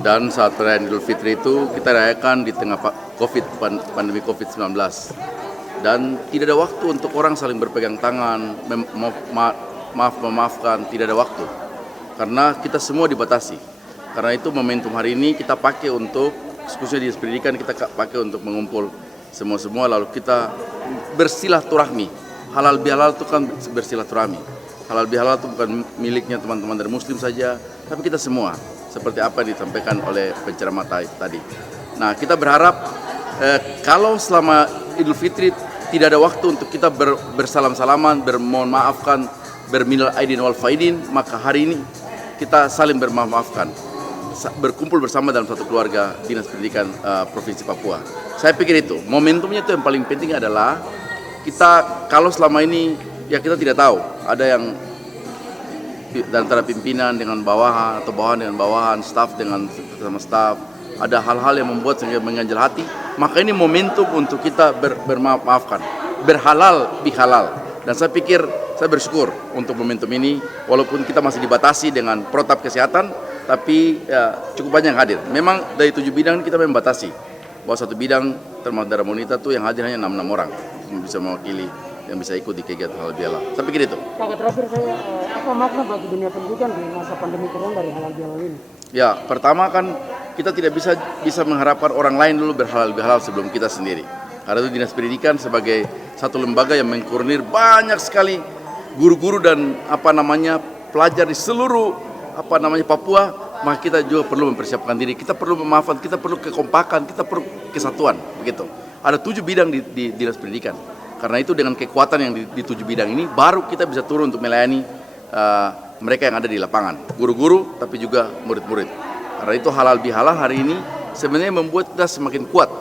Dan saat perayaan Idul Fitri itu kita rayakan di tengah pandemi COVID-19. Dan tidak ada waktu untuk orang saling berpegang tangan, memaafkan, tidak ada waktu. Karena kita semua dibatasi. Karena itu momentum hari ini kita pakai untuk, khususnya di pendidikan kita pakai untuk mengumpul semua lalu kita bersilaturahmi. Halal bihalal itu kan bersilaturahmi. Halal bihalal itu bukan miliknya teman-teman dari Muslim saja, tapi kita semua. Seperti apa yang disampaikan oleh penceramah tadi. Nah, kita berharap kalau selama Idul Fitri tidak ada waktu untuk kita bersalam-salaman, bermohon maafkan, berminal aidin wal faidin, maka hari ini kita saling bermaafkan, berkumpul bersama dalam satu keluarga Dinas Pendidikan Provinsi Papua. Saya pikir itu momentumnya itu yang paling penting adalah kita kalau selama ini ya kita tidak tahu ada yang antara pimpinan dengan bawahan atau bawahan dengan bawahan, staf dengan sama staf, ada hal-hal yang membuat sehingga mengganjal hati. Maka ini momentum untuk kita bermaafkan, berhalal bihalal. Dan saya pikir saya bersyukur untuk momentum ini, walaupun kita masih dibatasi dengan protap kesehatan, tapi ya, cukup banyak yang hadir. Memang dari 7 bidang kita membatasi bahwa satu bidang termasuk darah monita itu yang hadir hanya 6 orang yang bisa mewakili, yang bisa ikut di kegiatan halal bihalal. Saya pikir itu. Pak, terakhir saya, apa makna bagi dunia pendidikan di masa pandemi corona dari halal bihalal ini? Ya, pertama kan kita tidak bisa mengharapkan orang lain dulu berhalal bihalal sebelum kita sendiri. Karena itu Dinas Pendidikan sebagai satu lembaga yang mengkoordinir banyak sekali guru-guru dan pelajar di seluruh Papua, maka kita juga perlu mempersiapkan diri. Kita perlu memaafkan, kita perlu kekompakan, kita perlu kesatuan, begitu. Ada 7 bidang di Dinas Pendidikan. Karena itu dengan kekuatan yang di 7 bidang ini baru kita bisa turun untuk melayani mereka yang ada di lapangan, guru-guru tapi juga murid-murid. Karena itu halal bihalal hari ini sebenarnya membuat kita semakin kuat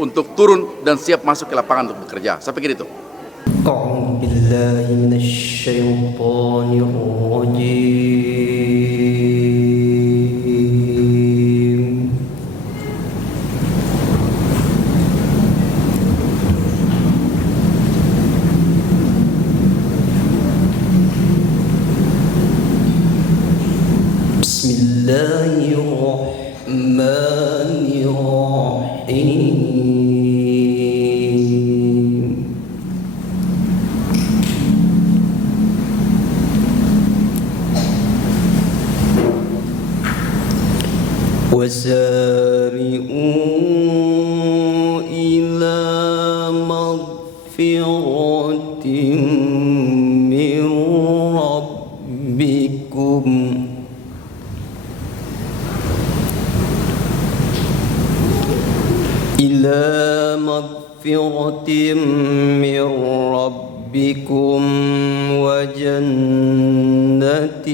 untuk turun dan siap masuk ke lapangan untuk bekerja. Saya pikir itu. A'udzu billahi minasyaitonir rajim. Bismillahirrahmanirrahim. وسارعوا إلى مغفرة من ربكم وجنة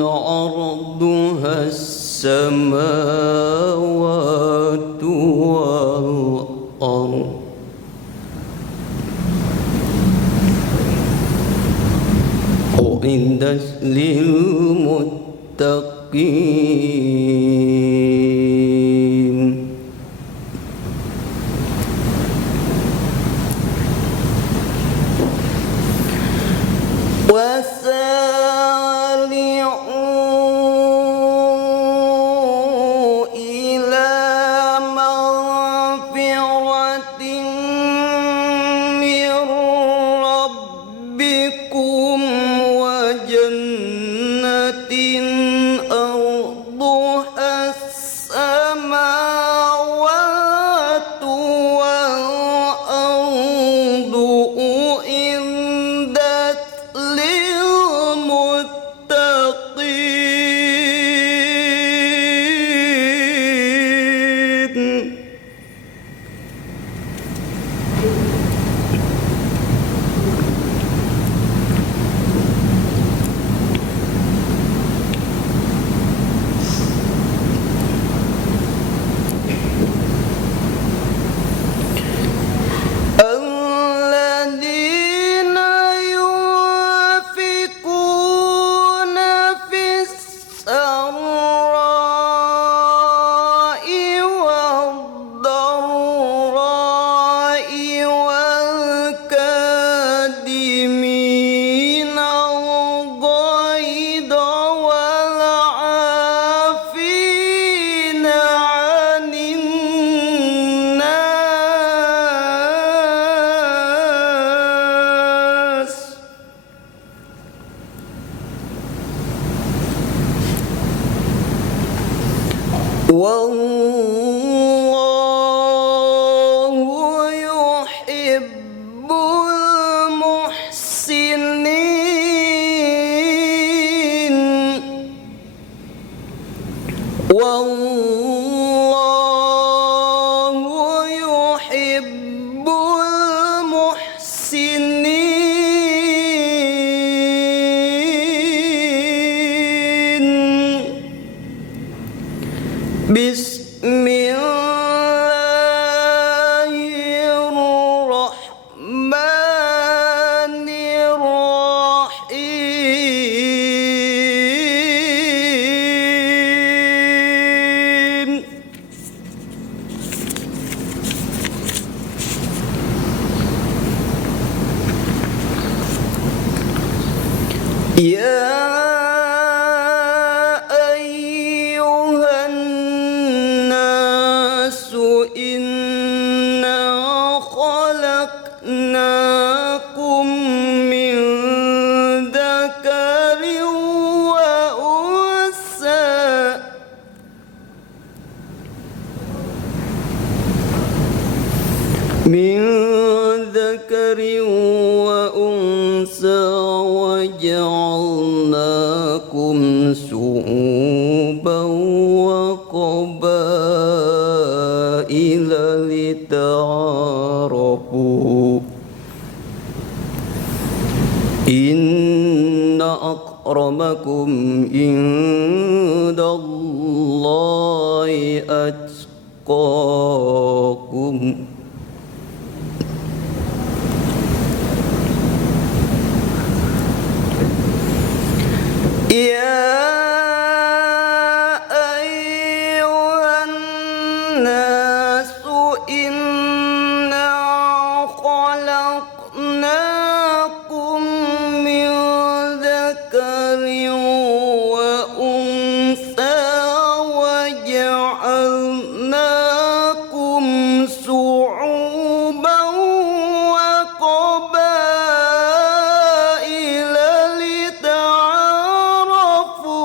عرضها السماوات والأرض أعدت للمتقين. وسارعوا إلى مغفرة من ربكم وجنة أرضها Wallahu yuhibbul muhsinin. Wallahu yuhibbul muhsinin. Bismillahirrahmanirrahim. Ya ayyuhan nasu inna khalaqnakum min dzakarin wa unsa. Min dzakarin wa unsa wa ja'alnakum syu'uban wa qabaila lita'arafu. Inna akramakum indallahi atqakum. Ya ayyuhan nasu inna khalaqnakum min dzakarin wa unsa wa ja'alnakum syu'uban wa qabaila lita'arafu.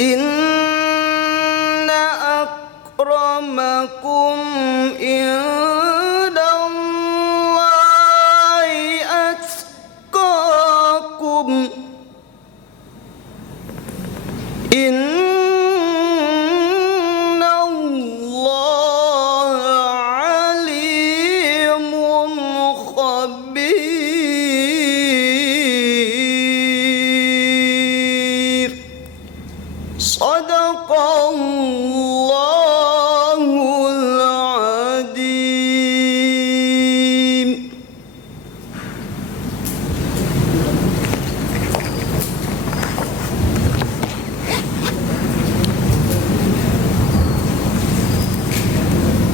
Inna akramakum indallahi atqakum. Innallaha alimun khabir. Sadaqallahul azim.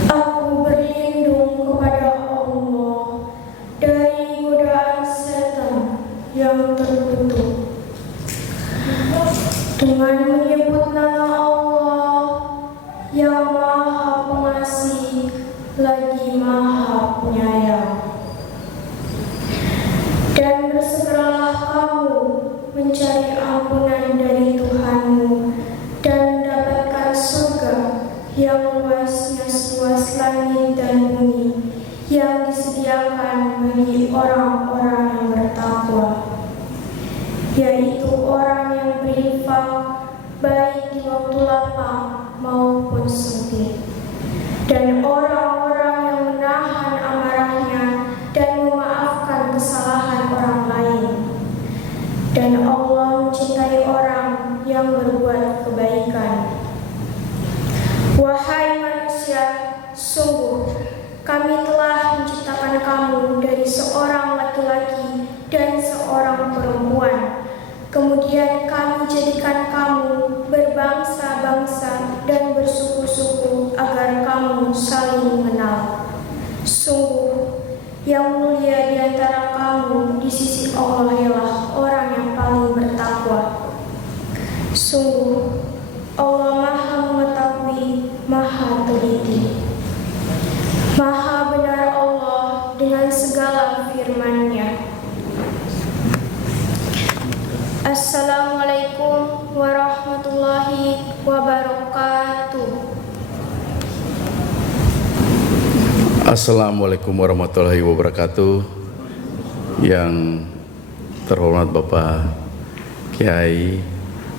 Aku berlindung kepada Allah dari godaan setan yang terkutuk. Dengan menyebut nama Allah yang Maha Pengasih lagi Maha Penyayang. Dan bersegeralah kamu mencari ampunan dari Tuhanmu dan dapatkan surga yang luasnya seluas langit dan bumi, yang disediakan bagi orang-orang yang bertakwa, yaitu orang yang berinfak baik di waktu lapang maupun sempit, dan orang-orang yang menahan amarahnya dan memaafkan kesalahan orang lain. Dan Allah mencintai orang yang berbuat kebaikan. Wahai manusia, sungguh kami telah menciptakan kamu dari seorang laki-laki dan seorang perempuan. Kemudian kami jadikan kamu berbangsa-bangsa dan bersuku-suku agar kamu saling mengenal. Sungguh, yang mulia di antara kamu di sisi Allah ialah orang yang paling bertakwa. Sungguh, Allah Maha Mengetahui, Maha Teliti. Maha benar Allah dengan segala firman-Nya. Assalamualaikum warahmatullahi wabarakatuh. Assalamualaikum warahmatullahi wabarakatuh. Yang terhormat Bapak Kiai,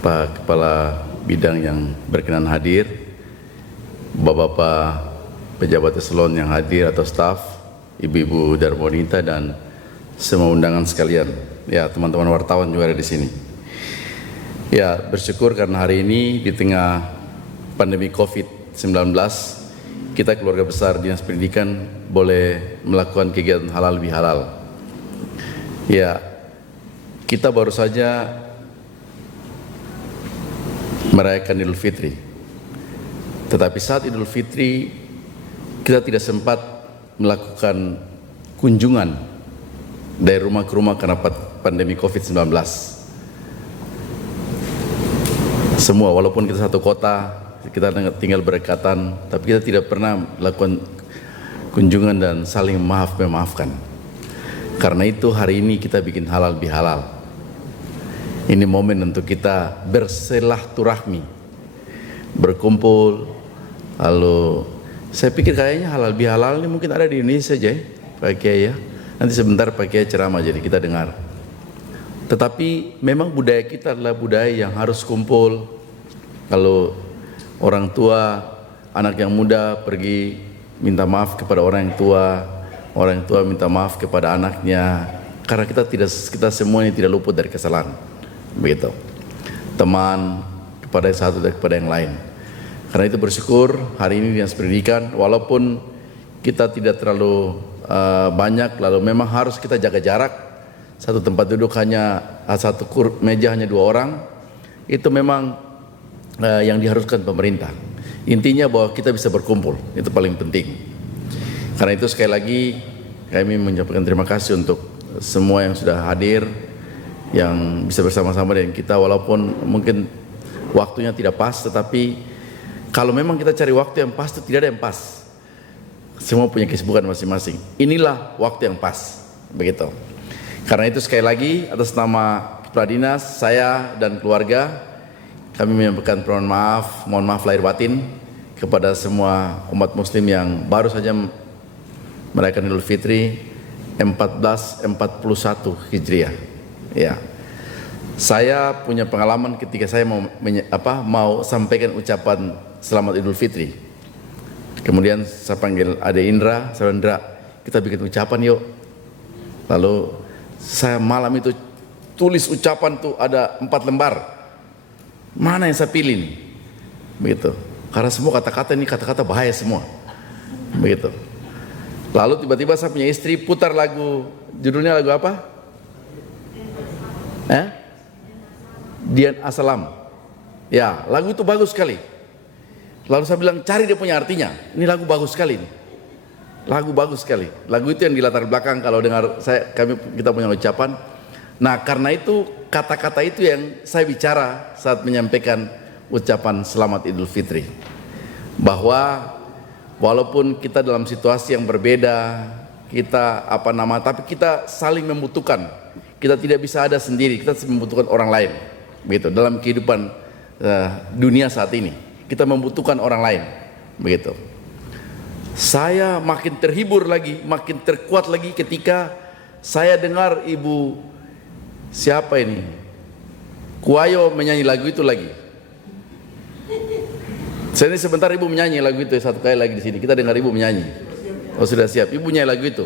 Pak Kepala Bidang yang berkenan hadir, Bapak-bapak pejabat eselon yang hadir atau staf, ibu-ibu darmonita dan semua undangan sekalian. Ya, teman-teman wartawan juga ada di sini. Ya, bersyukur karena hari ini di tengah pandemi COVID-19 kita keluarga besar Dinas Pendidikan boleh melakukan kegiatan halal bihalal. Ya, kita baru saja merayakan Idul Fitri. Tetapi saat Idul Fitri kita tidak sempat melakukan kunjungan dari rumah ke rumah karena pandemi COVID-19. Semua, walaupun kita satu kota, kita tinggal berdekatan, tapi kita tidak pernah melakukan kunjungan dan saling memaafkan. Karena itu hari ini kita bikin halal bihalal. Ini momen untuk kita bersilaturahmi, berkumpul. Lalu saya pikir kayaknya halal bihalal ini mungkin ada di Indonesia saja ya, Pak Kiai ya. Nanti sebentar Pak Kiai ceramah jadi kita dengar. Tetapi memang budaya kita adalah budaya yang harus kumpul. Kalau orang tua, anak yang muda pergi minta maaf kepada orang yang tua minta maaf kepada anaknya, karena kita semua ini tidak luput dari kesalahan, begitu. Teman kepada yang satu dan kepada yang lain. Karena itu bersyukur hari ini Dinas Pendidikan, walaupun kita tidak terlalu banyak, lalu memang harus kita jaga jarak. Satu tempat duduk hanya meja hanya 2 orang, itu memang yang diharuskan pemerintah. Intinya bahwa kita bisa berkumpul, itu paling penting. Karena itu sekali lagi kami menyampaikan terima kasih untuk semua yang sudah hadir, yang bisa bersama-sama dengan kita walaupun mungkin waktunya tidak pas, tetapi kalau memang kita cari waktu yang pas itu tidak ada yang pas. Semua punya kesibukan masing-masing. Inilah waktu yang pas, begitu. Karena itu sekali lagi atas nama Kepala Dinas, saya dan keluarga kami menyampaikan mohon maaf lahir batin kepada semua umat muslim yang baru saja merayakan Idul Fitri 1441 Hijriah. Ya. Saya punya pengalaman ketika saya mau sampaikan ucapan selamat Idul Fitri. Kemudian saya panggil Ade Indra, saya bilang, Indra, kita bikin ucapan yuk. Lalu saya malam itu tulis ucapan tuh ada 4 lembar. Mana yang saya pilih nih? Begitu. Karena semua kata-kata ini kata-kata bahaya semua. Begitu. Lalu tiba-tiba saya punya istri putar lagu, judulnya lagu apa? Dian Asalam. Ya, lagu itu bagus sekali. Lalu saya bilang cari dia punya artinya. Ini lagu bagus sekali. Lagu bagus sekali. Lagu itu yang di latar belakang kalau dengar kita punya ucapan. Nah, karena itu kata-kata itu yang saya bicara saat menyampaikan ucapan selamat Idul Fitri. Bahwa walaupun kita dalam situasi yang berbeda, tapi kita saling membutuhkan. Kita tidak bisa ada sendiri, kita membutuhkan orang lain. Begitu. Dalam kehidupan dunia saat ini, kita membutuhkan orang lain. Begitu. Saya makin terhibur lagi, makin terkuat lagi ketika saya dengar Ibu siapa ini? Kuayo menyanyi lagu itu lagi. Saya ini sebentar Ibu menyanyi lagu itu satu kali lagi di sini. Kita dengar Ibu menyanyi. Oh sudah siap. Ibu nyanyi lagu itu.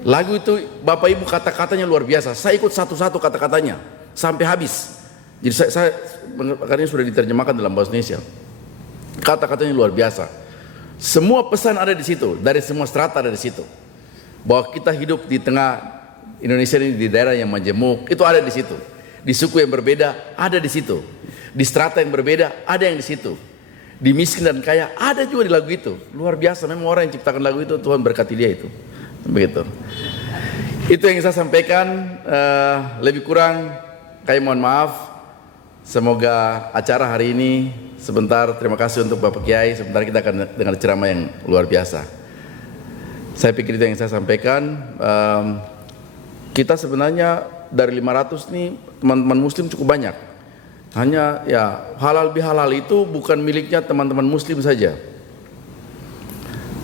Lagu itu Bapak Ibu kata-katanya luar biasa. Saya ikut satu-satu kata-katanya sampai habis. Jadi saya karena sudah diterjemahkan dalam bahasa Indonesia. Kata-katanya luar biasa. Semua pesan ada di situ, dari semua strata ada di situ. Bahwa kita hidup di tengah Indonesia ini di daerah yang majemuk, itu ada di situ. Di suku yang berbeda ada di situ. Di strata yang berbeda ada yang di situ. Di miskin dan kaya ada juga di lagu itu. Luar biasa, memang orang yang ciptakan lagu itu Tuhan berkati dia itu. Begitu. Itu yang saya sampaikan. Lebih kurang kami mohon maaf. Semoga acara hari ini sebentar, terima kasih untuk Bapak Kiai. Sebentar kita akan dengar ceramah yang luar biasa. Saya pikir itu yang saya sampaikan. Kita sebenarnya dari 500 nih teman-teman muslim cukup banyak. Hanya ya halal bihalal itu bukan miliknya teman-teman muslim saja.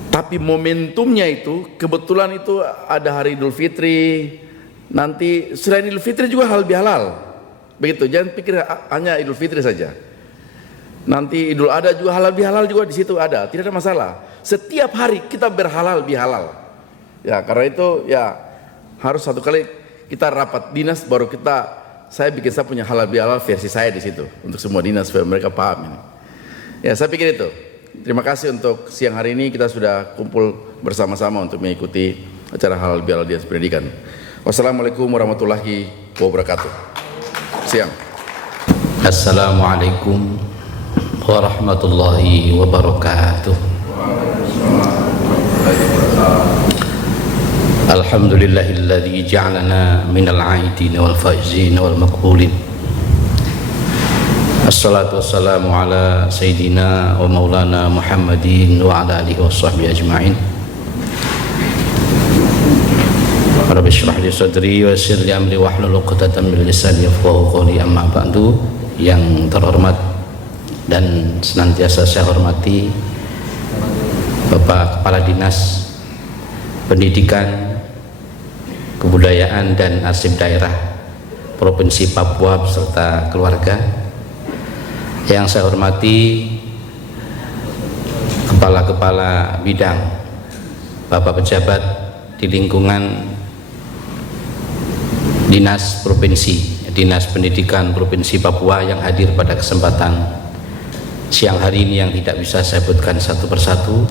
Tapi momentumnya itu kebetulan itu ada hari Idul Fitri. Nanti selain Idul Fitri juga halal bihalal. Begitu, jangan pikir hanya Idul Fitri saja. Nanti Idul Adha juga halal bihalal juga di situ ada, tidak ada masalah. Setiap hari kita berhalal bihalal. Ya, karena itu ya harus satu kali kita rapat dinas baru saya bikin saya punya halal bihalal versi saya di situ untuk semua dinas supaya mereka paham ini. Ya, saya pikir itu. Terima kasih untuk siang hari ini kita sudah kumpul bersama-sama untuk mengikuti acara halal bihalal dinas pendidikan. Wassalamualaikum warahmatullahi wabarakatuh. Siang. Assalamualaikum warahmatullahi wabarakatuh. Alhamdulillahilladzi ja'alana minal 'aidin wal faizin wal maqbulin. Assalatu wassalamu ala sayyidina wa maulana Muhammadin wa ala alihi washabbihi ajma'in. Rabbi shrah li sadri wa yassir li amri wahlul 'uqdatam min lisani yafqahu qawli. Amma ba'du. Yang terhormat dan senantiasa saya hormati Bapak Kepala Dinas Pendidikan, Kebudayaan dan Arsip Daerah Provinsi Papua beserta keluarga. Yang saya hormati kepala-kepala bidang, Bapak pejabat di lingkungan Dinas Pendidikan Provinsi Papua yang hadir pada kesempatan siang hari ini yang tidak bisa saya sebutkan satu persatu.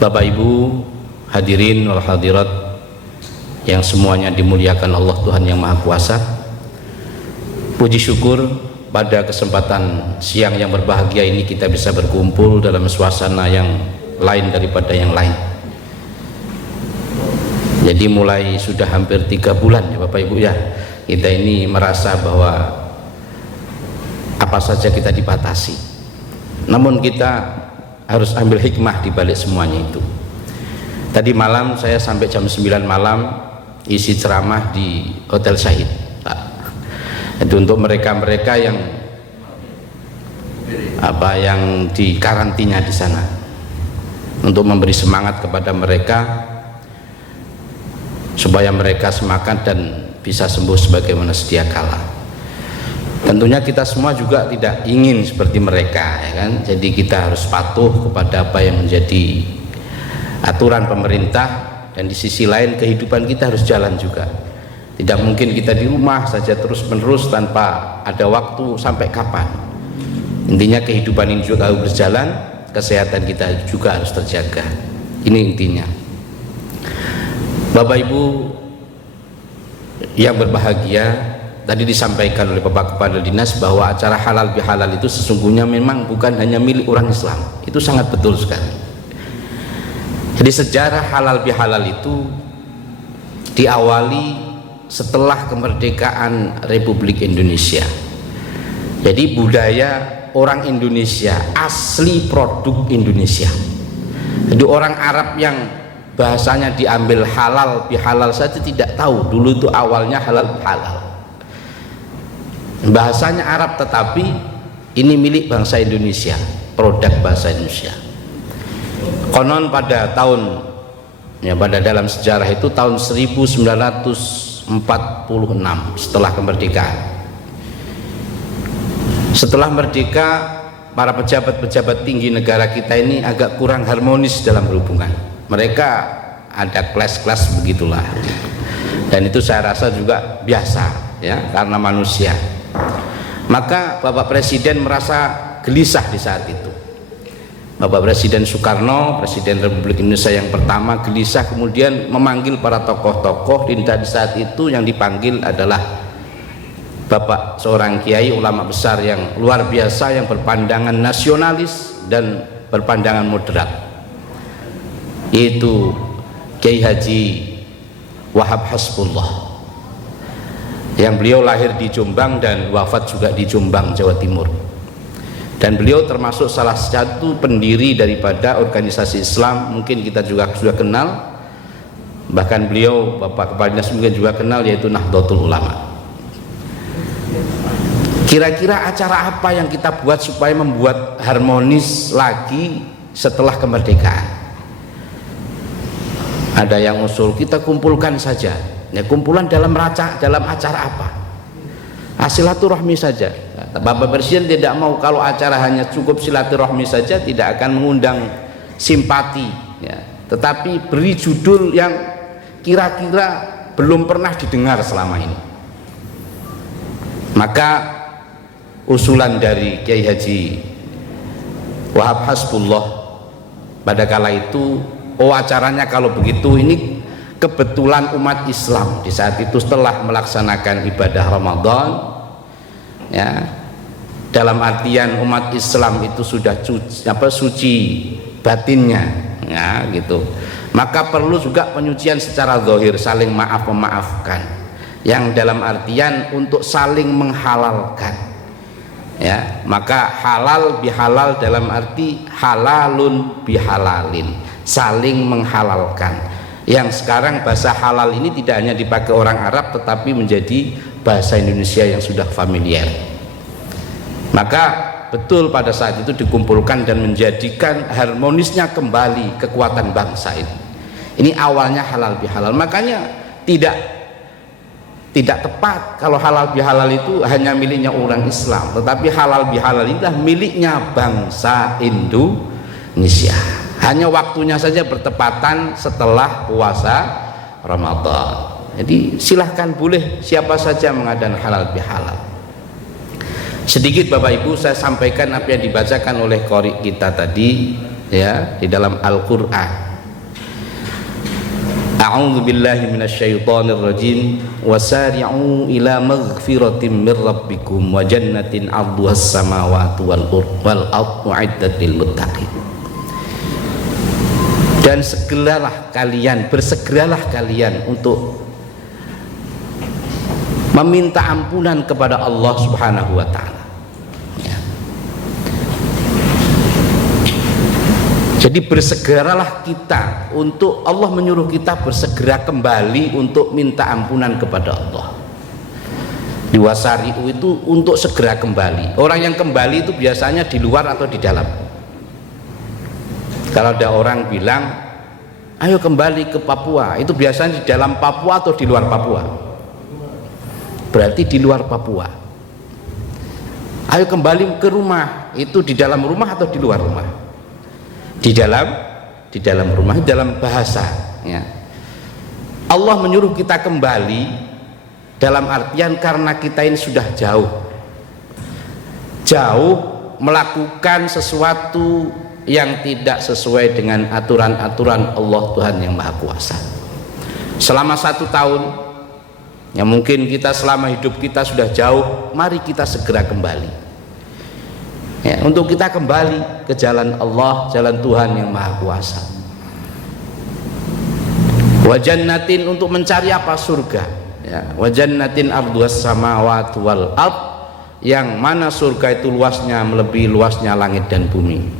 Bapak Ibu hadirin wal hadirat yang semuanya dimuliakan Allah Tuhan yang Maha Kuasa. Puji syukur pada kesempatan siang yang berbahagia ini kita bisa berkumpul dalam suasana yang lain daripada yang lain. Jadi mulai sudah hampir 3 bulan ya Bapak Ibu ya, kita ini merasa bahwa apa saja kita dibatasi, namun kita harus ambil hikmah di balik semuanya itu. Tadi malam saya sampai jam 9 malam isi ceramah di Hotel Syahid. Itu untuk mereka-mereka yang di karantina di sana, untuk memberi semangat kepada mereka supaya mereka semangat dan bisa sembuh sebagaimana sedia kala. Tentunya kita semua juga tidak ingin seperti mereka, ya kan? Jadi kita harus patuh kepada apa yang menjadi aturan pemerintah, dan di sisi lain kehidupan kita harus jalan juga. Tidak mungkin kita di rumah saja terus menerus tanpa ada waktu sampai kapan. Intinya kehidupan ini juga harus berjalan, kesehatan kita juga harus terjaga. Ini intinya. Bapak Ibu yang berbahagia, tadi disampaikan oleh Bapak Kepala Dinas bahwa acara halal bihalal itu sesungguhnya memang bukan hanya milik orang Islam. Itu sangat betul sekali. Jadi sejarah halal bihalal itu diawali setelah kemerdekaan Republik Indonesia. Jadi budaya orang Indonesia, asli produk Indonesia. Jadi orang Arab yang bahasanya diambil halal bihalal saja tidak tahu dulu itu awalnya halal bihalal. Bahasanya Arab tetapi ini milik bangsa Indonesia, produk bahasa Indonesia. Konon pada dalam sejarah itu tahun 1946 setelah kemerdekaan. Setelah merdeka, para pejabat-pejabat tinggi negara kita ini agak kurang harmonis dalam berhubungan. Mereka ada kelas-kelas begitulah, dan itu saya rasa juga biasa ya, karena manusia. Maka Bapak Presiden merasa gelisah di saat itu. Bapak Presiden Soekarno, Presiden Republik Indonesia yang pertama, gelisah, kemudian memanggil para tokoh-tokoh. Di saat itu yang dipanggil adalah Bapak seorang kiai ulama besar yang luar biasa, yang berpandangan nasionalis dan berpandangan moderat, yaitu Kiai Haji Wahab Hasbullah, yang beliau lahir di Jombang dan wafat juga di Jombang, Jawa Timur. Dan beliau termasuk salah satu pendiri daripada organisasi Islam, mungkin kita juga sudah kenal, Bahkan beliau Bapak Kepala Dinas mungkin juga kenal, yaitu Nahdlatul Ulama. Kira-kira acara apa yang kita buat supaya membuat harmonis lagi setelah kemerdekaan? Ada yang usul kita kumpulkan saja, ya kumpulan dalam acara apa? Silaturahmi saja. Bapak Presiden tidak mau kalau acara hanya cukup silaturahmi saja, tidak akan mengundang simpati, ya. Tetapi beri judul yang kira-kira belum pernah didengar selama ini. Maka usulan dari Kiai Haji Wahab Hasbullah pada kala itu, acaranya kalau begitu ini kebetulan umat Islam di saat itu setelah melaksanakan ibadah Ramadan, ya, dalam artian umat Islam itu sudah suci batinnya, ya, gitu. Maka perlu juga penyucian secara zahir, saling maaf memaafkan, yang dalam artian untuk saling menghalalkan, ya. Maka halal bihalal dalam arti halalun bihalalin, saling menghalalkan. Yang sekarang bahasa halal ini tidak hanya dipakai orang Arab, tetapi menjadi bahasa Indonesia yang sudah familiar. Maka betul pada saat itu dikumpulkan dan menjadikan harmonisnya kembali kekuatan bangsa ini. Ini awalnya halal bihalal. Makanya tidak tepat kalau halal bihalal itu hanya miliknya orang Islam, tetapi halal bihalal itu miliknya bangsa Indonesia. Hanya waktunya saja bertepatan setelah puasa Ramadan. Jadi silahkan, boleh siapa saja mengadakan halal bihalal. Sedikit Bapak Ibu saya sampaikan apa yang dibacakan oleh qori kita tadi, ya, di dalam Al-Qur'an. A'udzu billahi minasyaitonir rajim. Wasari'u ila maghfiratin mir rabbikum wa jannatin 'arduhas samawati wal ardu 'iddat lil muttaqin. Dan bersegeralah kalian untuk meminta ampunan kepada Allah Subhanahu wa Ta'ala, ya. Jadi bersegeralah kita untuk, Allah menyuruh kita bersegera kembali untuk minta ampunan kepada Allah. Diwasari'u itu untuk segera kembali. Orang yang kembali itu biasanya di luar atau di dalam. Kalau ada orang bilang ayo kembali ke Papua, itu biasanya di dalam Papua atau di luar Papua? Berarti di luar Papua. Ayo kembali ke rumah, itu di dalam rumah atau di luar rumah? Di dalam rumah, dalam bahasa, ya. Allah menyuruh kita kembali dalam artian karena kita ini sudah jauh melakukan sesuatu yang tidak sesuai dengan aturan-aturan Allah Tuhan yang Maha Kuasa. Selama 1 tahun, ya mungkin kita selama hidup kita sudah jauh, mari kita segera kembali, ya, untuk kita kembali ke jalan Allah, jalan Tuhan yang Maha Kuasa. Wa jannatin, untuk mencari apa? Surga, ya. Wa jannatin arduhas samawati wal ard, yang mana surga itu luasnya melebihi luasnya langit dan bumi.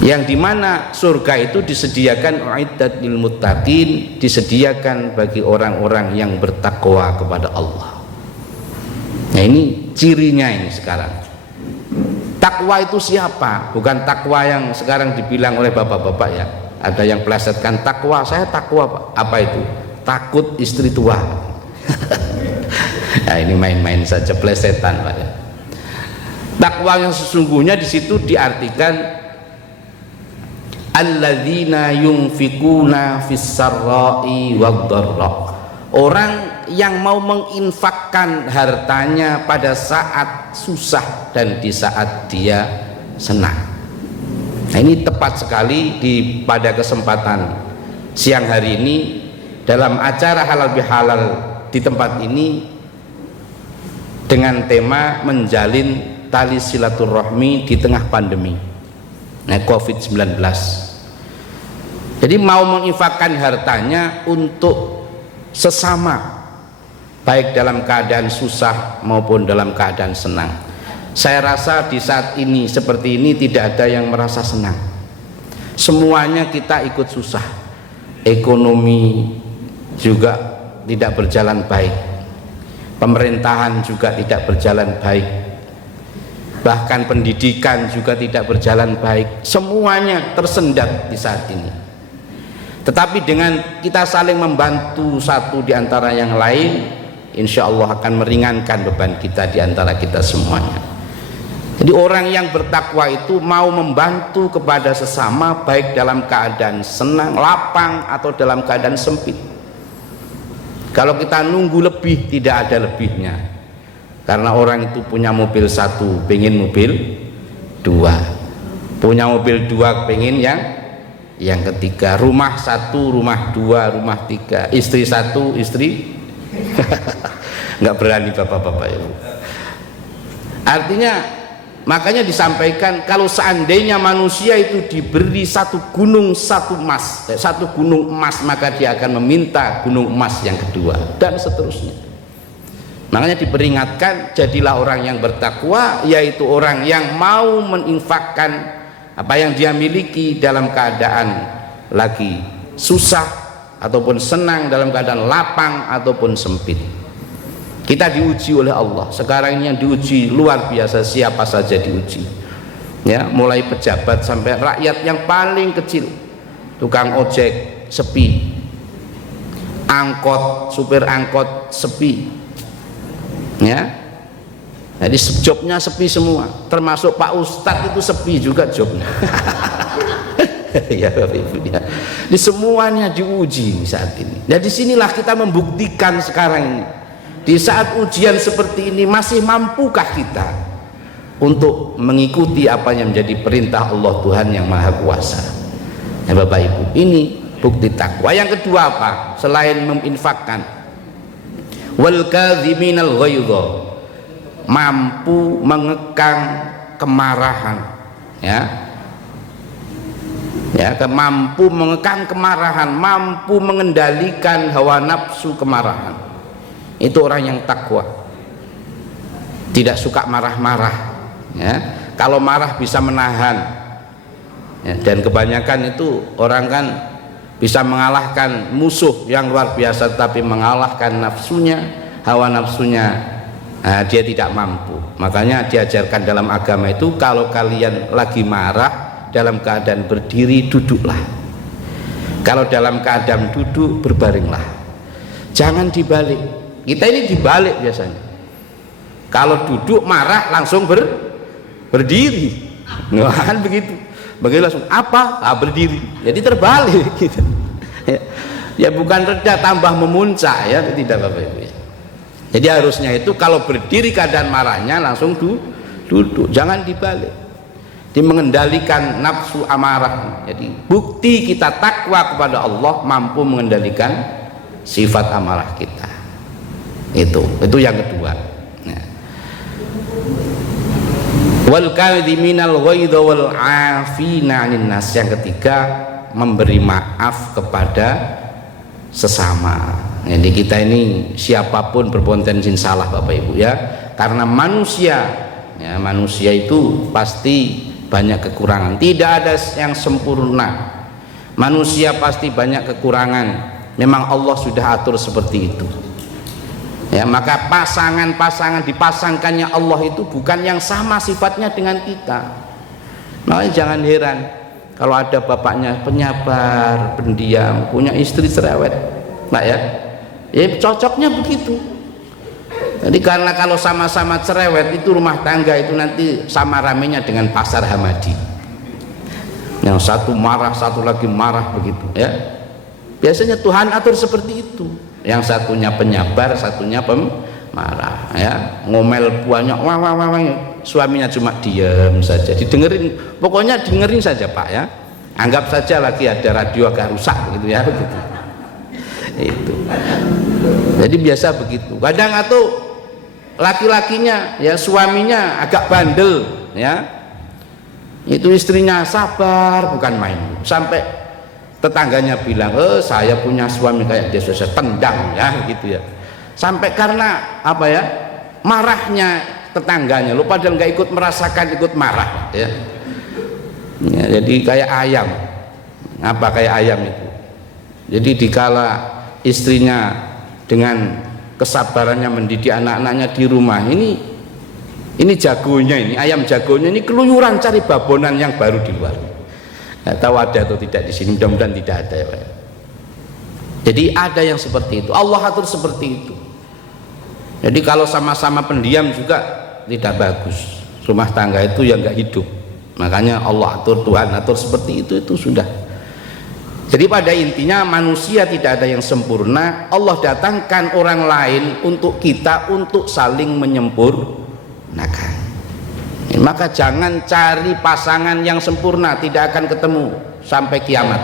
Yang dimana surga itu disediakan uiddat lil muttaqin, disediakan bagi orang-orang yang bertakwa kepada Allah. Nah ini cirinya ini sekarang. Takwa itu siapa? Bukan takwa yang sekarang dibilang oleh bapak-bapak, ya. Ada yang plesetkan takwa, saya takwa Pak. Apa itu? Takut istri tua. Nah ini main-main saja, plesetan Pak, ya. Takwa yang sesungguhnya di situ diartikan alladzina yunfikuna fis sarra'i wad-dharra, orang yang mau menginfakkan hartanya pada saat susah dan di saat dia senang. Nah ini tepat sekali pada kesempatan siang hari ini dalam acara halal bihalal di tempat ini dengan tema menjalin tali silaturahmi di tengah pandemi, nah, COVID-19. Jadi mau menginfakkan hartanya untuk sesama, baik dalam keadaan susah maupun dalam keadaan senang. Saya rasa di saat ini seperti ini tidak ada yang merasa senang. Semuanya kita ikut susah. ekonomi juga tidak berjalan baik, pemerintahan juga tidak berjalan baik, bahkan pendidikan juga tidak berjalan baik, semuanya tersendat di saat ini. Tetapi dengan kita saling membantu satu di antara yang lain, insya Allah akan meringankan beban kita di antara kita semuanya. Jadi orang yang bertakwa itu mau membantu kepada sesama, baik dalam keadaan senang, lapang, atau dalam keadaan sempit. Kalau kita nunggu lebih, tidak ada lebihnya. Karena orang itu punya mobil satu, pengen mobil dua, punya mobil dua, pengen yang ketiga, rumah satu, rumah dua, rumah tiga, istri satu, istri nggak berani bapak-bapak ibu. Artinya, makanya disampaikan kalau seandainya manusia itu diberi satu gunung emas, maka dia akan meminta gunung emas yang kedua, dan seterusnya. Makanya diperingatkan, jadilah orang yang bertakwa, yaitu orang yang mau menginfakkan apa yang dia miliki dalam keadaan lagi susah ataupun senang, dalam keadaan lapang ataupun sempit. Kita diuji oleh Allah. Sekarang ini yang diuji luar biasa, siapa saja diuji. Ya, mulai pejabat sampai rakyat yang paling kecil. Tukang ojek sepi. Angkot, supir angkot sepi. Ya. Jadi jobnya sepi semua. Termasuk Pak Ustadz itu sepi juga jobnya. Ya Bapak Ibu ya. Di semuanya diuji saat ini. Nah, disinilah kita membuktikan sekarang ini. Di saat ujian seperti ini, masih mampukah kita untuk mengikuti apa yang menjadi perintah Allah Tuhan yang Maha Kuasa? Ya Bapak Ibu, ini bukti takwa. Yang kedua apa? Selain menginfakkan, wal kadhiminal ghaidha, mampu mengekang kemarahan, ya. Ya, mampu mengekang kemarahan, mampu mengendalikan hawa nafsu kemarahan. Itu orang yang takwa, tidak suka marah-marah, ya. Kalau marah bisa menahan, ya. Dan kebanyakan itu orang kan bisa mengalahkan musuh yang luar biasa, tapi mengalahkan nafsunya, hawa nafsunya, nah, dia tidak mampu. Makanya diajarkan dalam agama itu, kalau kalian lagi marah dalam keadaan berdiri, duduklah. Kalau dalam keadaan duduk, berbaringlah. Jangan dibalik. Kita ini dibalik biasanya. Kalau duduk marah langsung berdiri. Nah, kan begitu. Begitu langsung apa? Berdiri. Jadi terbalik gitu. Ya bukan reda tambah memuncak, ya, tidak Bapak Ibu ya. Jadi harusnya itu kalau berdiri keadaan marahnya langsung duduk. Jangan dibalik. Dia mengendalikan nafsu amarah. Jadi bukti kita takwa kepada Allah, mampu mengendalikan sifat amarah kita. Itu yang kedua. Nah. Wal kadhiminal ghaidha wal 'afina 'anil nas. Yang ketiga, memberi maaf kepada sesama. Jadi kita ini siapapun berpotensi salah Bapak Ibu ya. Karena manusia, ya, manusia itu pasti banyak kekurangan. Tidak ada yang sempurna. Manusia pasti banyak kekurangan. Memang Allah sudah atur seperti itu. Ya, maka pasangan-pasangan dipasangkannya Allah itu bukan yang sama sifatnya dengan kita. Makanya jangan heran kalau ada bapaknya penyabar, pendiam, punya istri cerewet, nah ya cocoknya begitu. Jadi karena kalau sama-sama cerewet itu rumah tangga itu nanti sama ramenya dengan pasar Hamadi. Yang satu marah, satu lagi marah begitu ya. Biasanya Tuhan atur seperti itu. Yang satunya penyabar, satunya pemarah, ya, ngomel banyak, wah, suaminya cuma diam saja, didengerin, pokoknya dengerin saja Pak ya, anggap saja lagi ada radio agak rusak gitu ya, begitu. Itu. Jadi biasa begitu. Kadang atau laki-lakinya, ya suaminya agak bandel, ya, itu istrinya sabar bukan main, sampai tetangganya bilang, saya punya suami kayak dia, saya tendang ya gitu ya. Sampai karena apa ya, marahnya tetangganya, lo padahal nggak ikut merasakan, ikut marah ya. Ya, jadi kayak ayam. Apa kayak ayam itu? Jadi dikala istrinya dengan kesabarannya mendidik anak-anaknya di rumah, ini jagonya, ini ayam jagonya ini keluyuran cari babonan yang baru di luar. Nggak tahu ada atau tidak di sini, mudah-mudahan tidak ada ya Pak. Jadi ada yang seperti itu, Allah atur seperti itu. Jadi kalau sama-sama pendiam juga tidak bagus, rumah tangga itu yang nggak hidup. Makanya Allah atur, Tuhan atur seperti itu sudah. Jadi pada intinya manusia tidak ada yang sempurna. Allah datangkan orang lain untuk kita untuk saling menyempurnakan. Maka jangan cari pasangan yang sempurna, tidak akan ketemu sampai kiamat.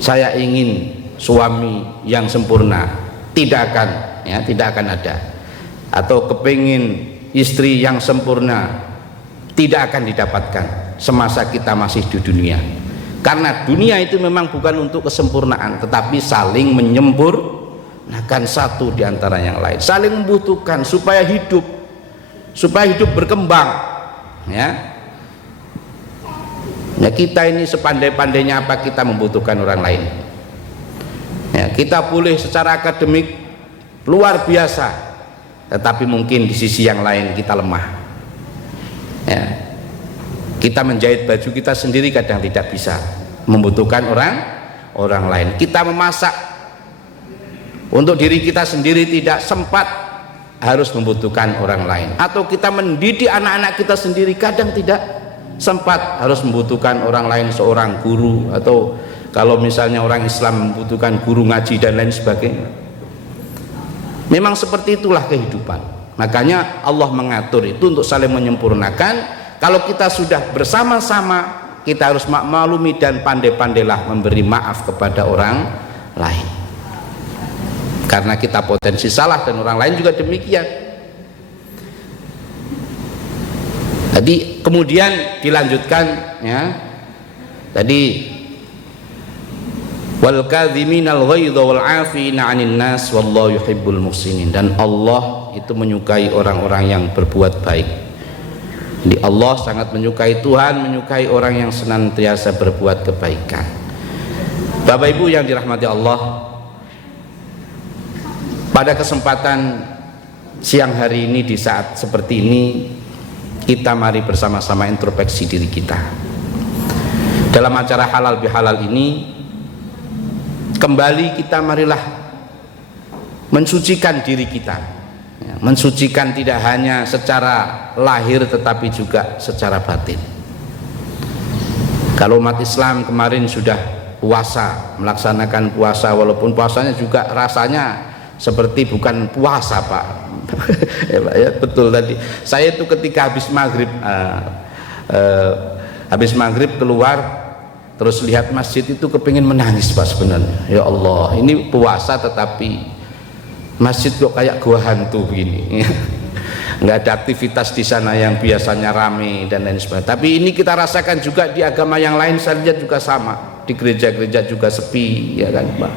Saya ingin suami yang sempurna, tidak akan ada. Atau kepingin istri yang sempurna, tidak akan didapatkan semasa kita masih di dunia. Karena dunia itu memang bukan untuk kesempurnaan, tetapi saling menyempurnakan satu di antara yang lain, saling membutuhkan supaya hidup berkembang. Ya kita ini sepandai-pandainya apa kita membutuhkan orang lain. Ya, kita boleh secara akademik luar biasa, tetapi mungkin di sisi yang lain kita lemah. Ya, kita menjahit baju kita sendiri kadang tidak bisa, membutuhkan orang lain. Kita memasak untuk diri kita sendiri tidak sempat, harus membutuhkan orang lain. Atau kita mendidik anak-anak kita sendiri kadang tidak sempat, harus membutuhkan orang lain, seorang guru, atau kalau misalnya orang Islam membutuhkan guru ngaji dan lain sebagainya. Memang seperti itulah kehidupan. Makanya Allah mengatur itu untuk saling menyempurnakan. Kalau kita sudah bersama-sama, kita harus maklumi dan pandai-pandailah memberi maaf kepada orang lain, karena kita potensi salah dan orang lain juga demikian. Jadi kemudian dilanjutkan ya, tadi wal kadhiminal ghaidha wal 'afina 'anil nas wallahu yuhibbul muhsinin, dan Allah itu menyukai orang-orang yang berbuat baik. Jadi Allah sangat menyukai, Tuhan menyukai orang yang senantiasa berbuat kebaikan. Bapak Ibu yang dirahmati Allah, pada kesempatan siang hari ini di saat seperti ini, kita mari bersama-sama introspeksi diri kita. Dalam acara halal bihalal ini, kembali kita marilah mensucikan diri kita. Mensucikan tidak hanya secara lahir tetapi juga secara batin. Kalau umat Islam kemarin sudah puasa, melaksanakan puasa, walaupun puasanya juga rasanya seperti bukan puasa Pak. Ya, betul tadi. Saya itu ketika habis maghrib keluar, terus lihat masjid itu kepingin menangis Pak sebenarnya. Ya Allah, ini puasa tetapi masjid kok kayak gua hantu begini. Nggak ada aktivitas di sana yang biasanya rame dan lain sebagainya. Tapi ini kita rasakan juga di agama yang lain, saya lihat juga sama. Di gereja-gereja juga sepi, ya kan Pak.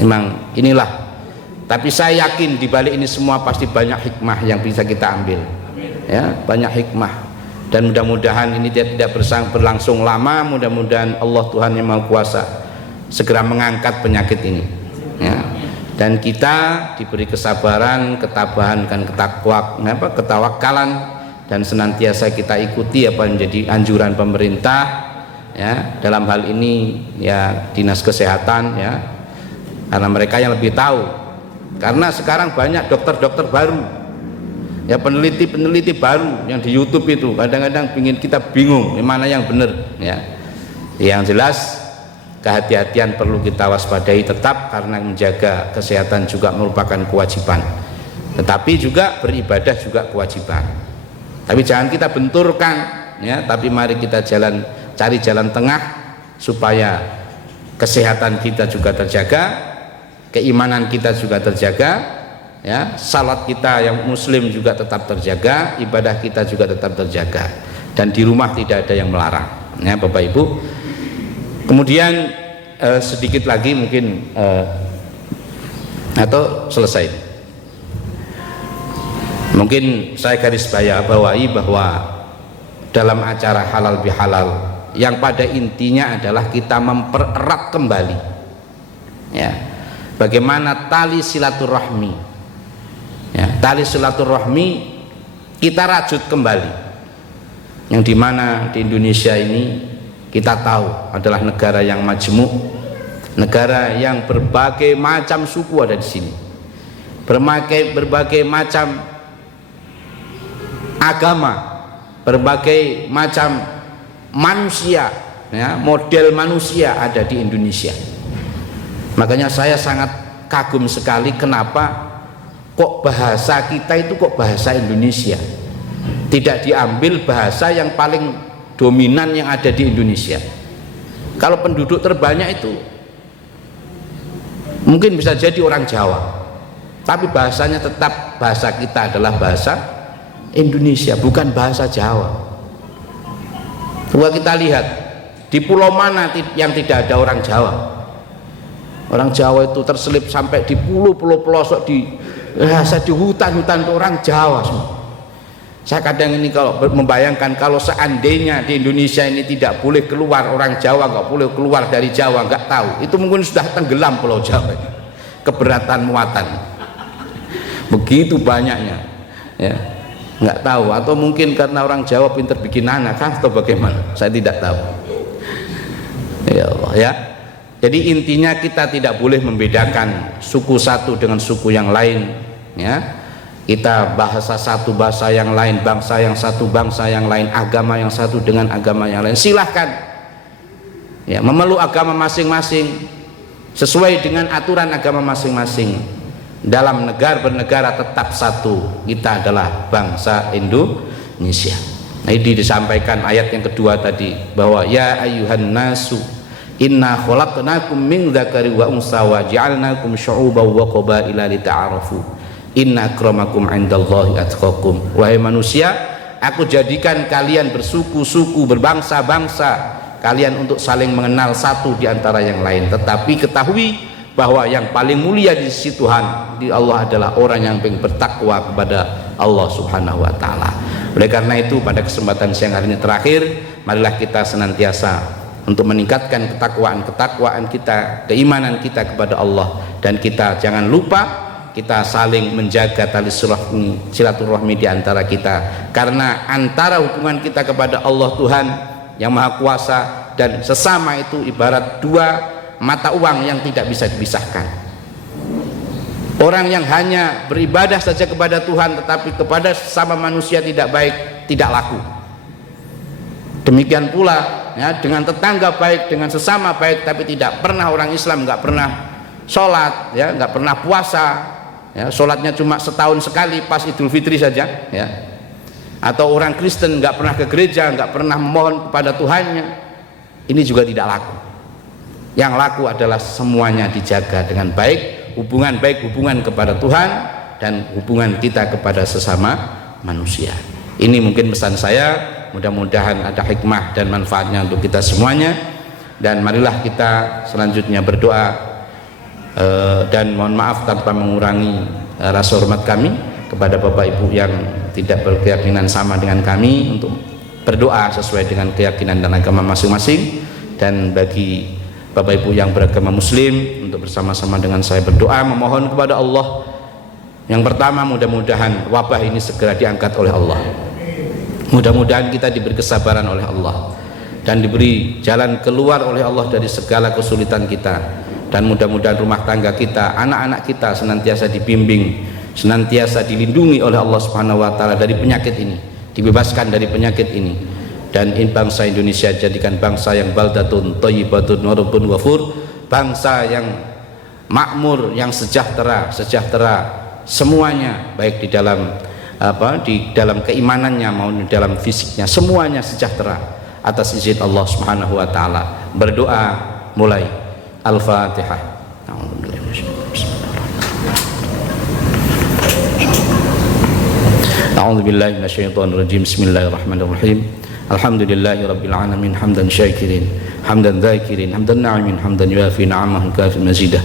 Memang inilah. Tapi saya yakin di balik ini semua pasti banyak hikmah yang bisa kita ambil. Ya, banyak hikmah. Dan mudah-mudahan ini tidak berlangsung lama. Mudah-mudahan Allah Tuhan yang Maha Kuasa segera mengangkat penyakit ini. Ya. Dan kita diberi kesabaran, ketabahan, dan ketawakalan, dan senantiasa kita ikuti apa yang menjadi anjuran pemerintah. Ya, dalam hal ini ya dinas kesehatan, ya, karena mereka yang lebih tahu. Karena sekarang banyak dokter-dokter baru, ya, peneliti-peneliti baru yang di YouTube itu kadang-kadang bikin kita bingung mana yang benar. Ya, yang jelas kehati-hatian perlu kita waspadai tetap, karena menjaga kesehatan juga merupakan kewajiban. Tetapi juga beribadah juga kewajiban. Tapi jangan kita benturkan, ya. Tapi mari kita cari jalan tengah supaya kesehatan kita juga terjaga. Keimanan kita juga terjaga, ya, salat kita yang muslim juga tetap terjaga, ibadah kita juga tetap terjaga, dan di rumah tidak ada yang melarang, ya Bapak Ibu. Kemudian sedikit lagi mungkin atau selesai, mungkin saya garis bawahi bahwa dalam acara halal bihalal yang pada intinya adalah kita mempererat kembali ya, bagaimana tali silaturahmi, ya, tali silaturahmi kita rajut kembali, yang dimana di Indonesia ini kita tahu adalah negara yang majmuk, negara yang berbagai macam suku ada di sini, berbagai macam agama, berbagai macam manusia, ya, model manusia ada di Indonesia. Makanya saya sangat kagum sekali kenapa kok bahasa kita itu kok bahasa Indonesia, tidak diambil bahasa yang paling dominan yang ada di Indonesia. Kalau penduduk terbanyak itu mungkin bisa jadi orang Jawa, tapi bahasanya tetap bahasa kita adalah bahasa Indonesia, bukan bahasa Jawa. Coba kita lihat di pulau mana yang tidak ada orang Jawa. Orang Jawa itu terselip sampai di pulau-pulau pelosok, di hutan-hutan itu orang Jawa semua. Saya kadang ini kalau membayangkan kalau seandainya di Indonesia ini tidak boleh keluar orang Jawa, nggak boleh keluar dari Jawa, nggak tahu, itu mungkin sudah tenggelam pulau Jawa, keberatan muatan, begitu banyaknya, ya, nggak tahu, atau mungkin karena orang Jawa pinter bikin anak atau bagaimana, saya tidak tahu. Ya Allah, ya. Jadi intinya kita tidak boleh membedakan suku satu dengan suku yang lain, ya. Kita bahasa satu bahasa yang lain, bangsa yang satu bangsa yang lain, agama yang satu dengan agama yang lain. Silahkan, ya, memeluk agama masing-masing sesuai dengan aturan agama masing-masing. Dalam negara bernegara tetap satu, kita adalah bangsa Indonesia. Nah, ini disampaikan ayat yang kedua tadi bahwa ya ayyuhan nasu inna khalaqnakum min dzakari wa unsa wa ja'alnakum syu'uban wa qabaila lita'arafu inna akramakum indallahi atqakum. Wahai manusia, aku jadikan kalian bersuku-suku, berbangsa-bangsa, kalian untuk saling mengenal satu di antara yang lain. Tetapi ketahui bahwa yang paling mulia di sisi Tuhan, di Allah, adalah orang yang bertakwa kepada Allah Subhanahu wa taala. Oleh karena itu pada kesempatan siang hari ini terakhir, marilah kita senantiasa untuk meningkatkan ketakwaan kita, keimanan kita kepada Allah, dan kita jangan lupa kita saling menjaga tali silaturahmi di antara kita, karena antara hubungan kita kepada Allah Tuhan yang Maha Kuasa dan sesama itu ibarat dua mata uang yang tidak bisa dipisahkan. Orang yang hanya beribadah saja kepada Tuhan tetapi kepada sesama manusia tidak baik, tidak laku. Demikian pula, ya, dengan tetangga baik, dengan sesama baik, tapi tidak pernah orang Islam nggak pernah sholat, ya, nggak pernah puasa, ya, sholatnya cuma setahun sekali pas Idul Fitri saja, ya. Atau orang Kristen nggak pernah ke gereja, nggak pernah memohon kepada Tuhannya, ini juga tidak laku. Yang laku adalah semuanya dijaga dengan baik, hubungan kepada Tuhan dan hubungan kita kepada sesama manusia. Ini mungkin pesan saya, mudah-mudahan ada hikmah dan manfaatnya untuk kita semuanya. Dan marilah kita selanjutnya berdoa, dan mohon maaf tanpa mengurangi rasa hormat kami kepada Bapak Ibu yang tidak berkeyakinan sama dengan kami, untuk berdoa sesuai dengan keyakinan dan agama masing-masing. Dan bagi Bapak Ibu yang beragama Muslim, untuk bersama-sama dengan saya berdoa memohon kepada Allah, yang pertama, mudah-mudahan wabah ini segera diangkat oleh Allah, mudah-mudahan kita diberi kesabaran oleh Allah dan diberi jalan keluar oleh Allah dari segala kesulitan kita. Dan mudah-mudahan rumah tangga kita, anak-anak kita senantiasa dibimbing, senantiasa dilindungi oleh Allah Subhanahu wa taala dari penyakit ini, dibebaskan dari penyakit ini. Dan bangsa Indonesia jadikan bangsa yang baldatun thayyibatun wa rabbun ghafur, bangsa yang makmur, yang sejahtera semuanya, baik di dalam di dalam keimanannya maupun di dalam fisiknya, semuanya sejahtera atas izin Allah Subhanahu wa taala. Berdoa mulai. Al-Fatihah. A'udzubillahi minasyaitonirrajim. Bismillahirrahmanirrahim. Alhamdulillahi rabbil alamin, hamdan syakirin, hamdan dzakirin, hamdan na'imin, hamdan yuafi ni'amahu kafi mazidah.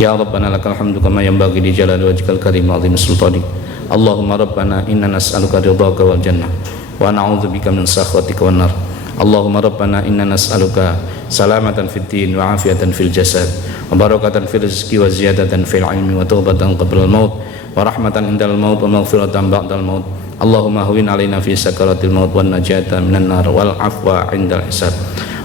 Ya Rabbana lakal hamdu kama yanbaghi li jalali wajhikal karim wa 'azimi sultanik. Allahumma rabbana inna nas'aluka ridhaka wal jannah wa na'udzubika min sakhatika wan nar. Allahumma rabbana inna nas'aluka salamatan fid din wa afiatan fil jasad wa barakatan fil rizqi wa ziyadatan fil ilmi wa taubatan qabla al-maut wa rahmatan indal maut wa maghfiratan ba'dal maut. Allahumma hawwin alaina fi sakaratil maut wan najata minan nar wal afwa indal hisab.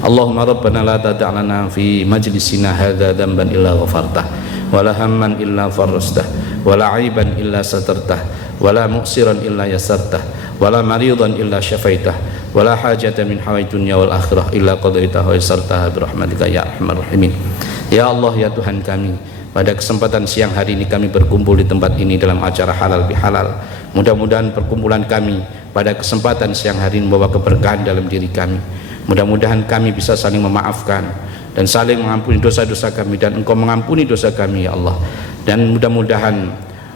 Allahumma rabbana la tada' lana fi majlisina hadza dhanban illa ghafartah wa la hamman illa farrastah wa la 'aiban illa satartah wa la mu'siran illa yasartah wa la maridan illa syafaitah wa la hajata min hawaij dunya wal akhirah illa qadaitaha wa yasartaha bi rahmatika ya arhamar rahimin. Ya Allah, ya Tuhan kami, pada kesempatan siang hari ini kami berkumpul di tempat ini dalam acara halal bihalal. Mudah-mudahan perkumpulan kami pada kesempatan siang hari ini membawa keberkahan dalam diri kami. Mudah-mudahan kami bisa saling memaafkan dan saling mengampuni dosa-dosa kami, dan Engkau mengampuni dosa kami ya Allah. Dan mudah-mudahan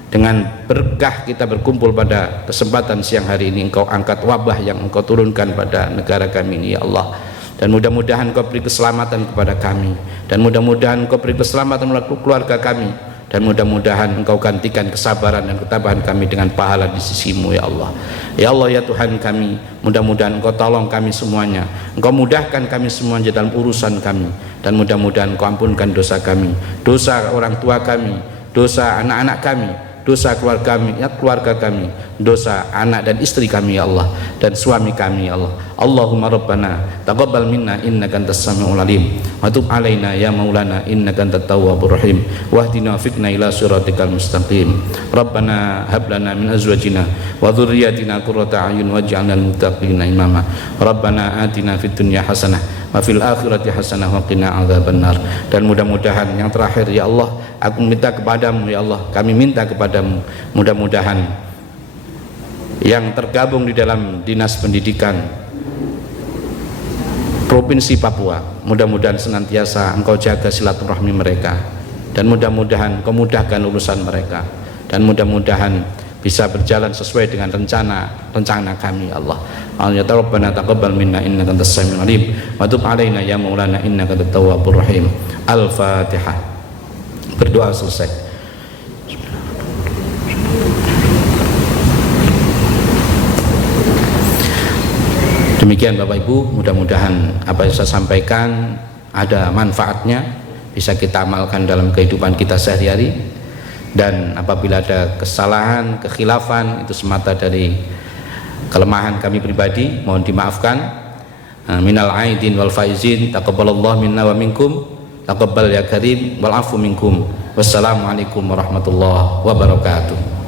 dengan berkah kita berkumpul pada kesempatan siang hari ini, Engkau angkat wabah yang Engkau turunkan pada negara kami ini ya Allah. Dan mudah-mudahan Engkau beri keselamatan kepada kami, dan mudah-mudahan Engkau beri keselamatan melalui keluarga kami, dan mudah-mudahan Engkau gantikan kesabaran dan ketabahan kami dengan pahala di sisi-Mu ya Allah. Ya Allah, ya Tuhan kami, mudah-mudahan Engkau tolong kami semuanya, Engkau mudahkan kami semuanya dalam urusan kami, dan mudah-mudahan Engkau ampunkan dosa kami, dosa orang tua kami, dosa anak-anak kami, dosa keluarga kami, dosa anak dan istri kami ya Allah, dan suami kami ya Allah. Allahumma rabbana taqabbal minna innaka antas samiul alim wa tub alaina ya maulana innaka antat tawwabur rahim wahdina wafiqna ila siratikal mustaqim. Rabbana hab lana min azwajina wa dhurriyyatina qurrata a'yun waj'alna lil muttaqina imama. Rabbana atina fid dunya hasanah wa fil akhirati hasanah wa qina adzabannar. Dan mudah-mudahan yang terakhir ya Allah, aku minta kepadamu ya Allah, kami minta kepadamu, mudah-mudahan yang tergabung di dalam dinas pendidikan Provinsi Papua, mudah-mudahan senantiasa Engkau jaga silaturahmi mereka, dan mudah-mudahan Engkau mudahkan urusan mereka, dan mudah-mudahan bisa berjalan sesuai dengan rencana kami Allah. Ya Rabbana taqabbal minna innaka antas samiul alim wa tub alaina ya maulana innaka antat tawwabur rahim. Al-Fatihah. Berdoa selesai. Demikian Bapak Ibu, mudah-mudahan apa yang saya sampaikan ada manfaatnya, bisa kita amalkan dalam kehidupan kita sehari-hari. Dan apabila ada kesalahan, kekhilafan, itu semata dari kelemahan kami pribadi, mohon dimaafkan. Minal aidin wal faizin, taqabbalallahu minna wa minkum, taqabbal ya karim, wal afu minkum. Wassalamualaikum warahmatullahi wabarakatuh.